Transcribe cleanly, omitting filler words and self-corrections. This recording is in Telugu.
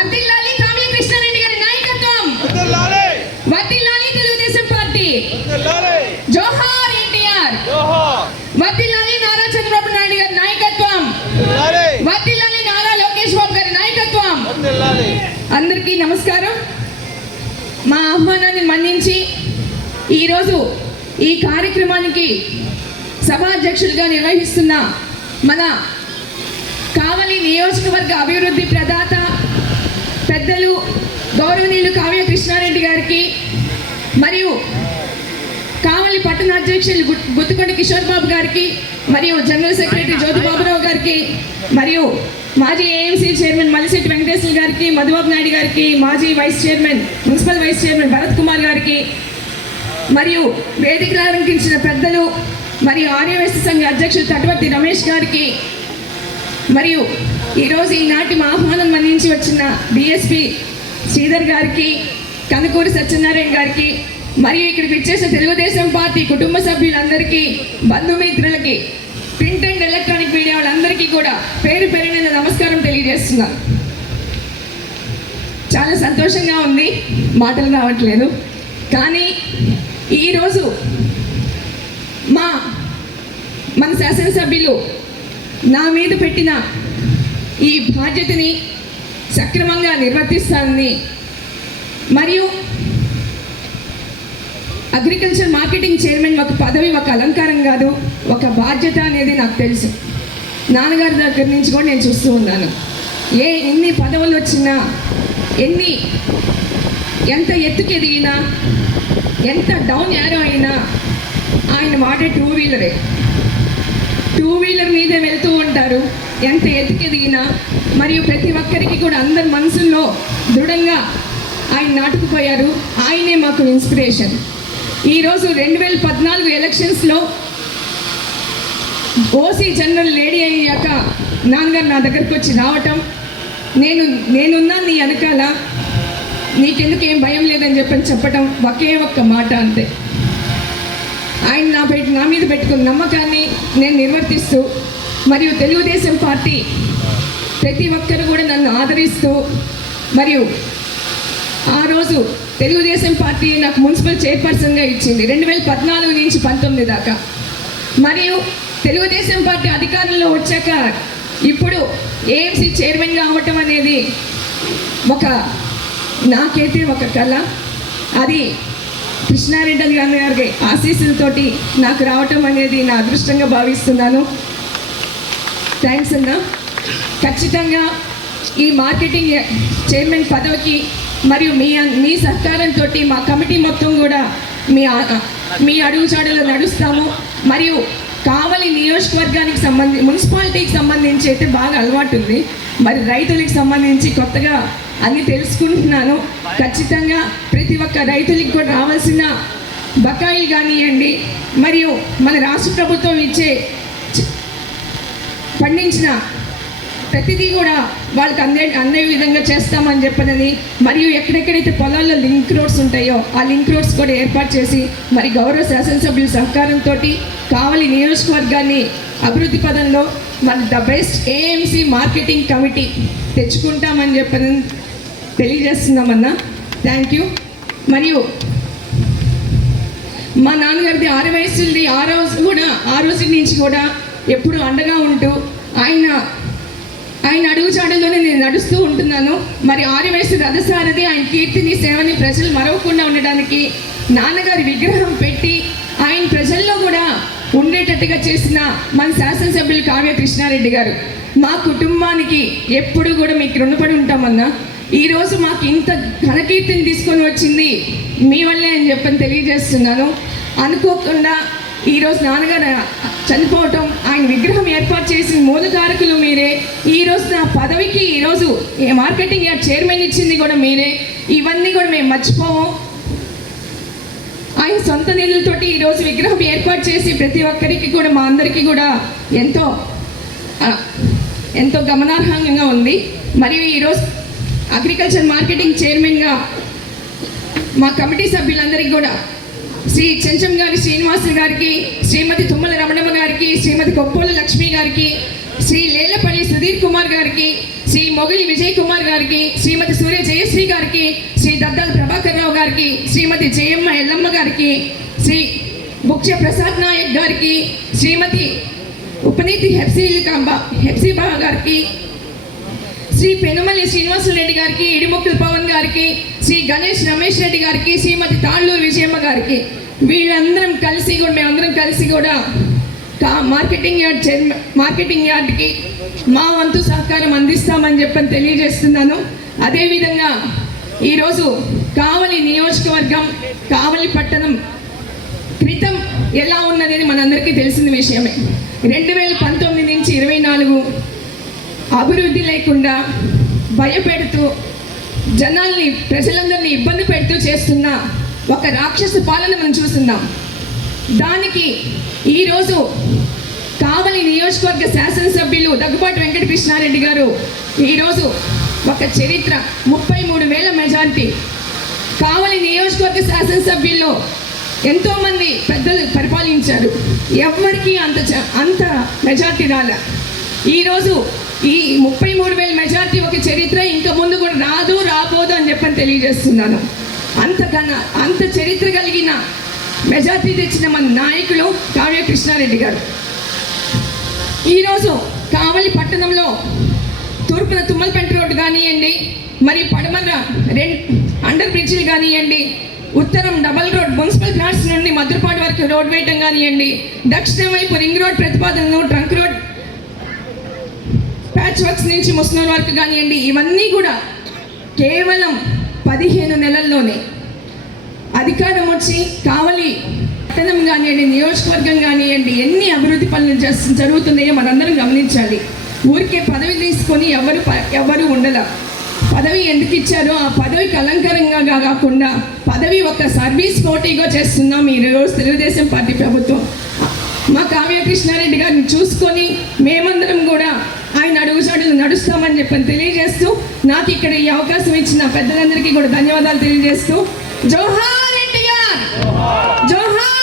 వర్ధిల్లాలి కావ్య కృష్ణారెడ్డి గారి నాయకత్వం, వర్ధిల్లాలి తెలుగుదేశం పార్టీ, జోహార్ ఎన్టీఆర్, వర్ధిల్లాలి నారా చంద్రబాబు నాయుడు గారి నాయకత్వం, వర్ధిల్లాలి నారా లోకేష్ బాబు గారి నాయకత్వం. అందరికీ నమస్కారం. మా ఆహ్వానాన్ని మన్నించి ఈరోజు ఈ కార్యక్రమానికి సభాధ్యక్షులుగా నిర్వహిస్తున్న మన కావలి నియోజకవర్గ అభివృద్ధి ప్రదాత పెద్దలు గౌరవనీయులు కావ్య కృష్ణారెడ్డి గారికి, మరియు కావలి పట్టణ అధ్యక్షులు గుత్తుకొండ కిషోర్ బాబు గారికి, మరియు జనరల్ సెక్రటరీ జ్యోతిబాబురావు గారికి, మరియు మాజీ ఏఎంసీ చైర్మన్ మల్లిశెట్టి వెంకటేశ్వర గారికి, మధుబాబు నాయుడు గారికి, మాజీ municipal vice chairman Bharat Kumar గారికి, మరియు వేదికలు అలంకరించిన పెద్దలు మరియు ఆర్యవేశ సంఘ అధ్యక్షులు తటవర్తి రమేష్ గారికి, మరియు ఈరోజు ఈనాటి మా ఆహ్వానం మన్నించి వచ్చిన డిఎస్పి శ్రీధర్ గారికి, కందుకూరి సత్యనారాయణ గారికి, మరియు ఇక్కడికి వచ్చేసిన తెలుగుదేశం పార్టీ కుటుంబ సభ్యులందరికీ, బంధుమిత్రులకి, ప్రింట్ అండ్ ఎలక్ట్రానిక్ మీడియా వాళ్ళందరికీ కూడా పేరు పేరున నమస్కారం తెలియజేస్తున్నాను. చాలా సంతోషంగా ఉంది, మాటలు రావట్లేదు. కానీ ఈరోజు మన శాసనసభ్యులు నా మీద పెట్టిన ఈ బాధ్యతని సక్రమంగా నిర్వర్తిస్తానని, మరియు అగ్రికల్చర్ మార్కెటింగ్ చైర్మన్ ఒక పదవి, ఒక అలంకారం కాదు, ఒక బాధ్యత అనేది నాకు తెలుసు. నాన్నగారి దగ్గర నుంచి కూడా నేను చూస్తూ ఉన్నాను. ఎన్ని పదవులు వచ్చినా, ఎంత ఎత్తుకు ఎదిగినా, ఎంత డౌన్ యారో అయినా ఆయన వాడే టూ వీలర్ మీదే వెళ్తూ ఉంటారు. ఎంత ఎదిగినా, మరియు ప్రతి ఒక్కరికి కూడా అందరి మనసుల్లో దృఢంగా ఆయన నాటుకుపోయారు. ఆయనే మాకు ఇన్స్పిరేషన్. ఈరోజు 2014 ఎలక్షన్స్లో ఓసీ జనరల్ లేడీ అయ్యాక నాన్నగారు నా దగ్గరకు వచ్చి రావటం, నేనున్నా నీ వెనకాల, నీకెందుకు ఏం భయం లేదని చెప్పటం, ఒకే ఒక్క మాట అంతే. ఆయన నా మీద పెట్టుకున్న నమ్మకాన్ని నేను నిర్వర్తిస్తూ, మరియు తెలుగుదేశం పార్టీ ప్రతి ఒక్కరు కూడా నన్ను ఆదరిస్తూ, మరియు ఆ రోజు తెలుగుదేశం పార్టీ నాకు మున్సిపల్ చైర్పర్సన్గా ఇచ్చింది 2014 నుంచి 19 దాకా. మరియు తెలుగుదేశం పార్టీ అధికారంలో వచ్చాక ఇప్పుడు ఏఎంసీ చైర్మన్గా అవ్వటం అనేది నాకైతే ఒక కళ. అది కృష్ణారెడ్డి గారి ఆశీస్సులతోటి నాకు రావటం అనేది నా అదృష్టంగా భావిస్తున్నాను. థ్యాంక్స్ అన్న. ఖచ్చితంగా ఈ మార్కెటింగ్ చైర్మన్ పదవికి మరియు మీ సహకారంతో మా కమిటీ మొత్తం కూడా మీ అడుగుజాడలో నడుస్తాము. మరియు కావలి నియోజకవర్గానికి మున్సిపాలిటీకి సంబంధించి అయితే బాగా అలవాటు ఉంది, మరి రైతులకు సంబంధించి కొత్తగా అన్నీ తెలుసుకుంటున్నాను. ఖచ్చితంగా ప్రతి ఒక్క రైతులకు కూడా రావాల్సిన బకాయిలు కానివ్వండి, మరియు మన రాష్ట్ర ప్రభుత్వం పండించిన ప్రతిదీ కూడా వాళ్ళకి అందే విధంగా చేస్తామని చెప్పనని, మరియు ఎక్కడెక్కడైతే పొలాల్లో లింక్ రోడ్స్ ఉంటాయో ఆ లింక్ రోడ్స్ కూడా ఏర్పాటు చేసి, మరి గౌరవ శాసనసభ్యుల సహకారంతో కావలి నియోజకవర్గాన్ని అభివృద్ధి పదంలో మన the best AMC marketing committee తెచ్చుకుంటామని చెప్పని తెలియజేస్తున్నామన్నా. Thank you. మరియు మా నాన్నగారిది 6 వయసుది, ఆ రోజు నుంచి కూడా ఎప్పుడు అండగా ఉంటూ ఆయన అడుగుచాడల్లోనే నేను నడుస్తూ ఉంటున్నాను. మరి 6 వయసు రథసారథి ఆయన కీర్తిని, సేవని ప్రజలు మరవకుండా ఉండడానికి నాన్నగారి విగ్రహం పెట్టి ఆయన ప్రజల్లో కూడా ఉండేటట్టుగా చేసిన మన శాసనసభ్యులు కావ్య కృష్ణారెడ్డి గారు, మా కుటుంబానికి ఎప్పుడు కూడా మీకు రుణపడి ఉంటామన్నా. ఈరోజు మాకు ఇంత ఘనకీర్తిని తీసుకొని వచ్చింది మీ వల్లే అని చెప్పని తెలియజేస్తున్నాను. అనుకోకుండా ఈరోజు నాన్నగారు చనిపోవటం, ఆయన విగ్రహం ఏర్పాటు చేసిన మూలకారకులు మీరే. ఈరోజు నా పదవికి ఈరోజు మార్కెటింగ్ యార్డ్ చైర్మన్ ఇచ్చింది కూడా మీరే. ఇవన్నీ కూడా మేము మర్చిపోము. ఆయన సొంత నిధులతోటి ఈరోజు విగ్రహం ఏర్పాటు చేసి ప్రతి ఒక్కరికి కూడా, మా అందరికీ కూడా ఎంతో గమనార్హంగా ఉంది. మరియు ఈరోజు అగ్రికల్చర్ మార్కెటింగ్ చైర్మన్గా మా కమిటీ సభ్యులందరికీ కూడా శ్రీ చెంచం గారి శ్రీనివాసు గారికి, శ్రీమతి తుమ్మల రమణమ్మ గారికి, శ్రీమతి కొప్పోల లక్ష్మి గారికి, శ్రీ లేలపల్లి సుధీర్ కుమార్ గారికి, శ్రీ మొగిలి విజయ్ కుమార్ గారికి, శ్రీమతి సూర్య జయశ్రీ గారికి, శ్రీ దద్దాల ప్రభాకర్ రావు గారికి, శ్రీమతి జయమ్మ ఎల్లమ్మ గారికి, శ్రీ బుక్ష ప్రసాద్ నాయక్ గారికి, శ్రీమతి ఉపనీతి హెప్సిబా గారికి, శ్రీ పెనుమల్లి శ్రీనివాసరెడ్డి గారికి, ఇడిముక్కుల పవన్ గారికి, శ్రీ గణేష్ రమేష్ రెడ్డి గారికి, శ్రీమతి తాళ్ళూరు విజయమ్మ గారికి, వీళ్ళందరం కలిసి కూడా మేమందరం కలిసి కూడా మార్కెటింగ్ యార్డ్కి మా వంతు సహకారం అందిస్తామని చెప్పని తెలియజేస్తున్నాను. అదేవిధంగా ఈరోజు కావలి నియోజకవర్గం, కావలి పట్టణం క్రితం ఎలా ఉన్నది మనందరికీ తెలిసిన విషయమే. 2019 నుంచి 24 అభివృద్ధి లేకుండా భయపెడుతూ జనాల్ని, ప్రజలందరినీ ఇబ్బంది పెడుతూ చేస్తున్న ఒక రాక్షస పాలన మనం చూస్తున్నాం. దానికి ఈరోజు కావలి నియోజకవర్గ శాసనసభ్యులు దగ్గుబాటి వెంకటకృష్ణారెడ్డి గారు ఈరోజు ఒక చరిత్ర 33,000 మెజారిటీ. కావలి నియోజకవర్గ శాసనసభ్యుల్లో ఎంతోమంది పెద్దలు పరిపాలించారు, ఎవరికి అంత మెజార్టీ రాలే. ఈరోజు ఈ 33,000 మెజార్టీ ఒక చరిత్ర, ఇంకా ముందు కూడా రాబోదు అని చెప్పని తెలియజేస్తున్నాను. అంత చరిత్ర కలిగిన మెజార్టీ తెచ్చిన మన నాయకులు కావ్య కృష్ణారెడ్డి గారు. ఈరోజు కావలి పట్టణంలో తూర్పున తుమ్మలపెంట రోడ్డు కానివ్వండి, మరి పడమర అండర్ బ్రిడ్జిలు కానివ్వండి, ఉత్తరం డబల్ రోడ్ మున్సిపల్ ప్లాట్స్ నుండి మద్రపాడు వరకు రోడ్ వేయటం కానివ్వండి, దక్షిణ వైపు రింగ్ రోడ్ ప్రతిపాదనలు, ట్రంక్ రోడ్ ప్యాచ్ వర్క్స్ నుంచి ముస్నూర్ వరకు కానివ్వండి, ఇవన్నీ కూడా కేవలం 15 నెలల్లోనే అధికారం వచ్చి కావలి పట్టణం కానివ్వండి, నియోజకవర్గం కానివ్వండి, ఎన్ని అభివృద్ధి పనులు జరుగుతున్నాయో మనందరం గమనించాలి. ఊరికే పదవి తీసుకొని ఎవరు ఉండల. పదవి ఎందుకు ఇచ్చారో ఆ పదవికి అలంకారంగా కాకుండా పదవి ఒక సర్వీస్ పోటీగా చేస్తున్నాం ఈరోజు తెలుగుదేశం పార్టీ ప్రభుత్వం. మా కావ్య కృష్ణారెడ్డి గారిని చూసుకొని మేమందరం కూడా ఆయన అడుగుజాడలు నడుస్తామని చెప్పని తెలియజేస్తూ, నాకు ఇక్కడ ఈ అవకాశం ఇచ్చిన పెద్దలందరికీ కూడా ధన్యవాదాలు తెలియజేస్తూ, జోహార్ ఎన్టీఆర్, జోహార్.